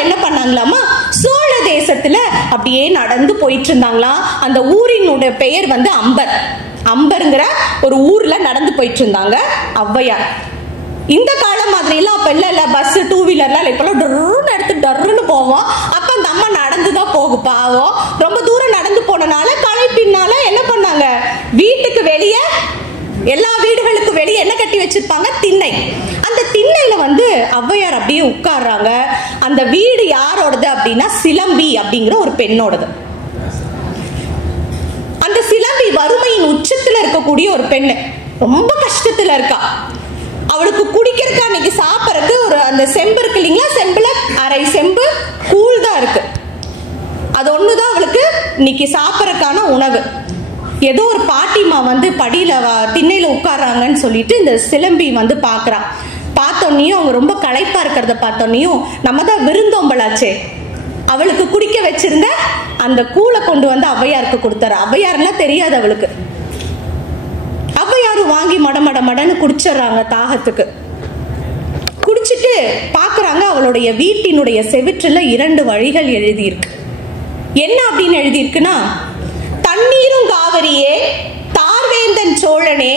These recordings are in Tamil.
ஔவையார் என்ன பண்ணாங்களாமா, சோழ தேசத்துல அப்படியே நடந்து போயிட்டு இருந்தாங்களாம். அந்த ஊரினுடைய பெயர் வந்து அம்பர். அம்பர்ங்கிற ஒரு ஊர்ல நடந்து போயிட்டு இருந்தாங்க ஔவையார். இந்த காலம் மாதிரி எல்லாம் அப்ப இல்ல பஸ் டூ வீலர்லாம் இப்பெல்லாம் டர்ன்னு எடுத்து டர்ன்னு போவோம். அப்ப அந்த அம்மா நடந்துதான் போகும் பாவம். ரொம்ப தூரம் நடந்து போனனால களைப்பினால என்ன பண்ணாங்க, வீட்டுக்கு வெளியே எல்லா வீடுகளுக்கு வெளியே என்ன கட்டி வச்சிருப்பாங்க, திண்ணை. அந்த திண்ணையில வந்து ஔவையார் அப்படியே உட்கார்றாங்க. அந்த வீடு யாரோடது அப்படின்னா சிலம்பி அப்படிங்கிற ஒரு பெண்ணோடது. அந்த சிலம்பி வறுமையின் உச்சத்துல இருக்கக்கூடிய ஒரு பெண்ணு, ரொம்ப கஷ்டத்துல இருக்கா. அவளுக்கு குடிக்கிறதுக்கு அன்னைக்கு சாப்பிடறதுக்கு ஒரு அந்த செம்பு இருக்கு இல்லைங்களா, செம்புல அரை செம்பு கூழ் தான் இருக்கு. அது ஒண்ணுதான் அவளுக்கு இன்னைக்கு சாப்பிடறதுக்கான உணவு. ஏதோ ஒரு பாட்டிமா வந்து படியில திண்ணையில உட்கார்றாங்கன்னு சொல்லிட்டு இந்த சிலம்பி வந்து பாக்குறான். பார்த்தோன்னையும் அவங்க ரொம்ப களைப்பா இருக்கிறத பார்த்தோன்னையும் நம்ம தான் விருந்தோம்பலாச்சே, அவளுக்கு குடிக்க வச்சிருந்த அந்த கூழை கொண்டு வந்து ஔவையாருக்கு கொடுத்தாரு. ஔவையாருலாம் தெரியாது அவளுக்கு. ஔவையாரும் வாங்கி மடன்னு குடிச்சிடறாங்க தாகத்துக்கு. குடிச்சிட்டு பாக்குறாங்க அவளுடைய வீட்டினுடைய செவிற்றுல 2 வழிகள் எழுதியிருக்கு. என்ன அப்படின்னு எழுதியிருக்குன்னா, தண்ணீரும் காவிரியே, தார்வேந்தன் சோழனே,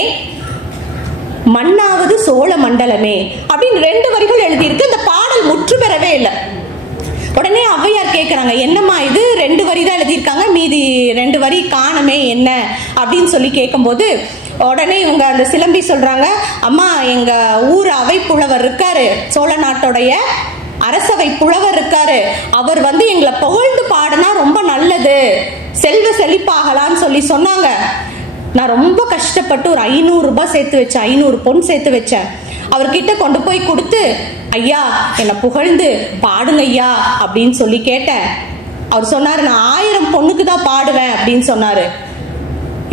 மண்ணாவது சோழ மண்டலமே அப்படின்னு 2 வரிகள் எழுதியிருக்கு. இந்த பாடல் முற்று பெறவே இல்லை. உடனே ஔவையார் கேட்கிறாங்க, என்னம்மா இது 2 வரி தான் எழுதியிருக்காங்க, மீதி 2 வரி காணமே என்ன அப்படின்னு சொல்லி கேட்கும்போது உடனே இவங்க அந்த சிலம்பி சொல்றாங்க, அம்மா எங்க ஊர் அவை புலவர் இருக்காரு, சோழ நாட்டுடைய அரசவை புலவர் இருக்காரு, அவர் வந்து எங்களை புகழ்ந்து பாடினா ரொம்ப நல்லது, செல்வ செழிப்பாகலான்னு சொல்லி சொன்னாங்க. நான் ரொம்ப கஷ்டப்பட்டு ஒரு 500 ரூபாய் சேர்த்து வச்சேன், 500 பொன் சேர்த்து வச்சேன். அவர்கிட்ட கொண்டு போய் கொடுத்து, ஐயா என்னை புகழ்ந்து பாடுங்க ஐயா அப்படின்னு சொல்லி கேட்டேன். அவர் சொன்னாரு, நான் 1000 பொண்ணுக்கு தான் பாடுவேன் அப்படின்னு சொன்னாரு.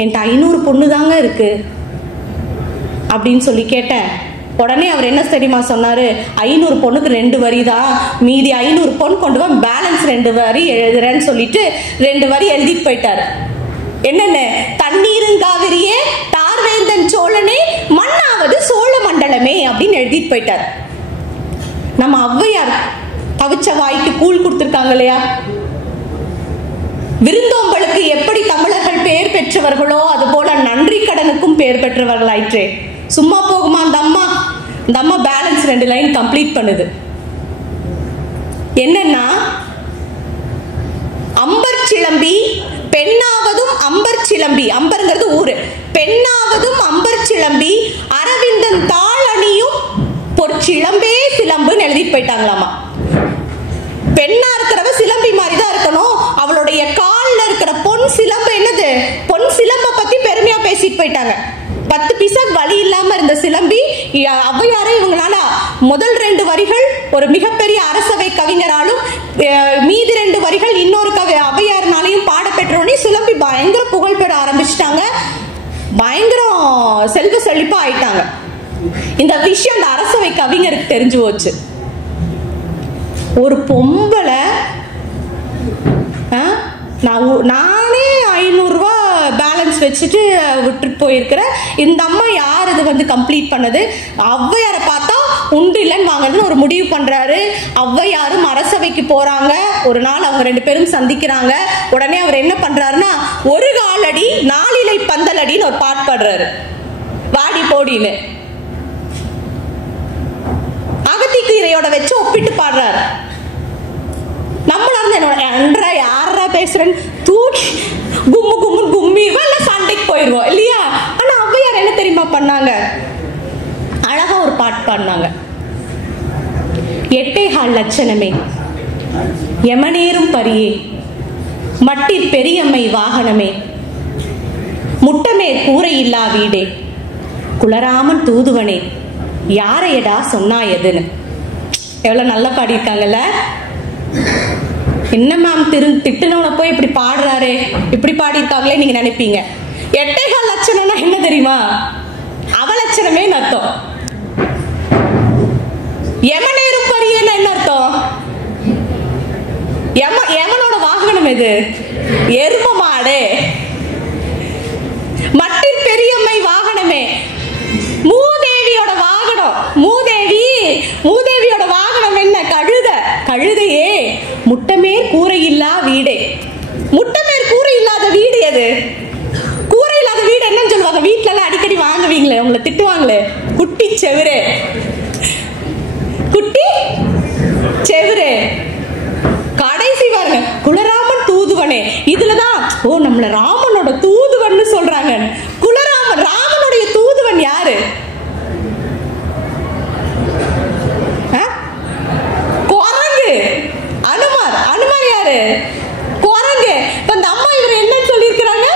என்கிட்ட 500 பொண்ணு தாங்க இருக்கு அப்படின்னு சொல்லி கேட்டேன். உடனே அவர் என்ன தெரியுமா சொன்னாரு, 500 பொண்ணுக்கு 2 வரி தான், மீதி 500 பொண்ணு கொண்டு வா, பேலன்ஸ் 2 வரி எழுதுறேன்னு சொல்லிட்டு 2 வரி எழுதிட்டு போயிட்டாரு. என்னென்ன, தண்ணீரும் காவிரியே, தார்வேந்தன் சோழனே, மண்ணாவது சோழ மண்டலமே அப்படின்னு எழுதிட்டு போயிட்டார். நம்ம ஔவையார் தவிச்ச வாய்க்கு கூழ் கொடுத்திருக்காங்க இல்லையா. விருந்தோம்பலுக்கு எப்படி தமிழர்கள் பெயர் பெற்றவர்களோ அது போல நன்றி கடனுக்கும் பெயர் பெற்றவர்களாயிற்றே. சும்மா போகுமா அந்த அம்மா? இந்த அம்மா பேலன்ஸ் 2 லைன் கம்ப்ளீட் பண்ணுது. என்னன்னா, அம்பர் சிலம்பி பெண்ணாவதும் அம்பர் சிலம்பி, அம்பர்ங்கிறது ஊரு, பெண்ணாவதும் அம்பர் சிலம்பி, அரவிந்தன் தாள் அணியும் பொற்சிலம்பே சிலம்புன்னு எழுதிட்டு போயிட்டாங்களாமா. பெண்ணா இருக்கிறவ சிலம்பி மாதிரி தான் இருக்கணும். அவளுடைய கால்ல இருக்கிற பொன் சிலம்பு என்னது, பொன் சிலம்ப பத்தி பெருமையா பேசிட்டு போயிட்டாங்க. 10 பைசாக்கு வழி இல்லாம இருந்த சிலம்பி ஔவையாரை இவங்களால முதல் 2 வரிகள் ஒரு மிகப்பெரிய அரசவை கவிஞராலும், மீதி 2 வரிகள் இன்னொரு ஔவையார்னாலையும் பாட பெற்றோனே சிலம்பி பயங்கர புகழ் பெற ஆரம்பிச்சிட்டாங்க. பயங்கரம் செல்வ செழிப்பா ஆயிட்டாங்க. இந்த விஷயம் அந்த அரசவை கவிஞருக்கு தெரிஞ்சு போச்சு. ஒரு பொம்பளை நானே 500 ரூபாய் பேலன்ஸ் வச்சுட்டு விட்டுட்டு போயிருக்கிறேன், இந்த அம்மா யார் இது வந்து கம்ப்ளீட் பண்ணது? ஔவையாரை பார்த்தா உண்டு இல்லைன்னு வாங்குறதுன்னு ஒரு முடிவு பண்றாரு. ஔவையாரும் அரசவைக்கு போறாங்க. ஒரு நாள் அவங்க 2 பேரும் சந்திக்கிறாங்க. உடனே அவர் என்ன பண்றாருன்னா, ஒரு காலடி நாளிலை பந்தலடின்னு ஒரு பாட்டு பாடுறாரு, வாடி போடின்னு அகத்திக்கீரையோட வச்சு ஒப்பிட்டு பாடுறாரு. நம்மள யாரா பேசுறேன்னு தூக்கி கும்மு கும்மு கும்மிடுவோம், இல்ல சண்டைக்கு போயிடுவோம் இல்லையா. ஆனா ஔவையார் என்ன தெரியுமா பண்ணாங்க, அழகா ஒரு பாட்டு பாடினாங்க. 8.25 லட்சணமே, யமனேரும் பரியே, மட்டிற் பெரியம்மை வாகனமே, முட்டமே கூரை இல்லா வீடே, குலராமன் தூதுவனே, யாரையடா சொன்னாயதுன்னு. எவ்வளவு நல்லா பாடியிருக்காங்கல்ல. என்ன மேம் திட்டுனவனை போய் இப்படி பாடுறாரு, இப்படி பாடியிருக்காங்களே நீங்க நினைப்பீங்க. 8.25 லட்சணம்னா என்ன தெரியுமா, அவலட்சணமே அர்த்தம். யமனேரும் பரியேன்னா என்ன அர்த்தம்? யமனோட வாகனம் எது? எரும மாடு. மட்டிற் பெரியம்மை வாகனமே, மூதேவியோட வாகனம். மூதேவியோட வாகனம் என்ன? கழுதையே. செவுரே, குட்டி செவுரே. கடைசி பாருங்க, குலராமன் தூதுவனே. இதுலதான் ஓ நம்மள ராமனோட தூதுவன் சொல்றாங்க. குலராமன், ராமனுடைய தூதுவன் யாரு? குரங்கு. அனுமார். அனுமார் யாரு? குரங்கு. இப்ப இந்த அம்மா இவர் என்ன சொல்லியிருக்கிறாங்க?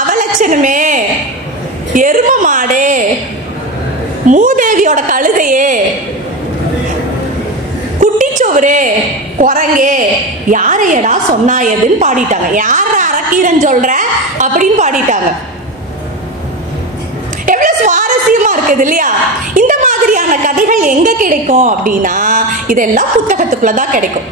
அவலட்சணமே, எரும மாடே, மூதேவியோட கழுதையே, குட்டிச்சோவரே, குரங்கே, யாரையடா சொன்னாயதுன்னு பாடிட்டாங்க. யார அரக்கீரன் சொல்ற அப்படின்னு பாடிட்டாங்க. எவ்வளவு சுவாரஸ்யமா இருக்குது இல்லையா? இந்த மாதிரியான கதைகள் எங்க கிடைக்கும் அப்படின்னா இதெல்லாம் புத்தகத்துக்குள்ளதான் கிடைக்கும்.